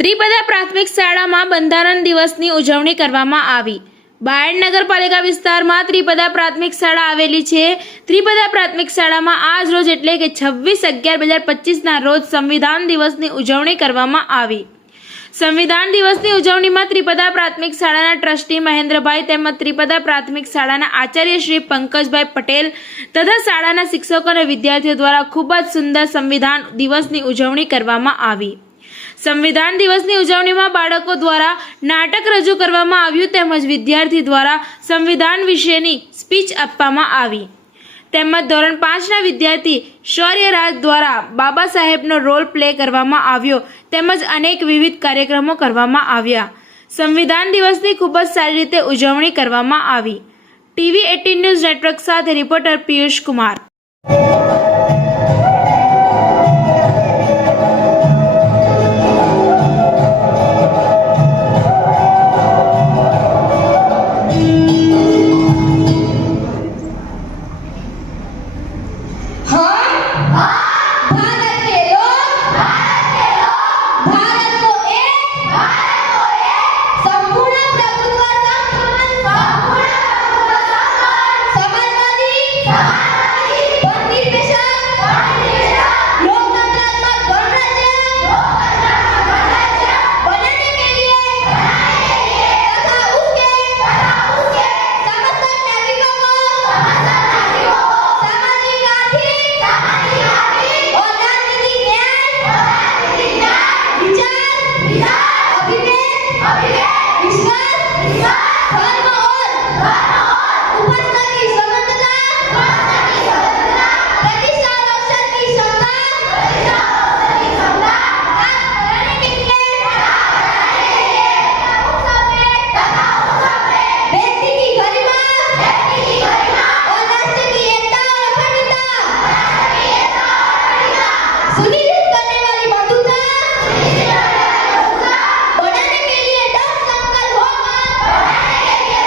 ત્રિપદા પ્રાથમિક શાળામાં બંધારણ દિવસની ઉજવણી કરવામાં આવી। બાયડ નગરપાલિકા વિસ્તારમાં ત્રિપદા પ્રાથમિક શાળા આવેલી છે। ત્રિપદા પ્રાથમિક શાળામાં આજ રોજ એટલે કે 26/11/2025 રોજ સંવિધાન દિવસની ઉજવણી કરવામાં આવી। સંવિધાન દિવસની ઉજવણીમાં ત્રિપદા પ્રાથમિક શાળાના ટ્રસ્ટી મહેન્દ્રભાઈ તેમજ ત્રિપદા પ્રાથમિક શાળાના આચાર્ય શ્રી પંકજભાઈ પટેલ તથા શાળાના શિક્ષકો અને વિદ્યાર્થીઓ દ્વારા ખૂબ જ સુંદર સંવિધાન દિવસની ઉજવણી કરવામાં આવી। સંવિધાન દિવસની ઉજવણીમાં બાળકો દ્વારા નાટક રજૂ કરવામાં આવ્યું તેમજ વિદ્યાર્થી દ્વારા સંવિધાન વિશેની સ્પીચ આપવામાં આવી તેમજ ધોરણ 5ના વિદ્યાર્થી શૌર્યરાજ દ્વારા બાબા સાહેબનો રોલ પ્લે કરવામાં આવ્યો તેમજ અનેક વિવિધ કાર્યક્રમો કરવામાં આવ્યા। સંવિધાન દિવસની ખૂબ જ સારી રીતે ઉજવણી કરવામાં આવી। ટીવી 18 ન્યૂઝ નેટવર્ક સાથે રિપોર્ટર પિયુષ કુમાર। सुनील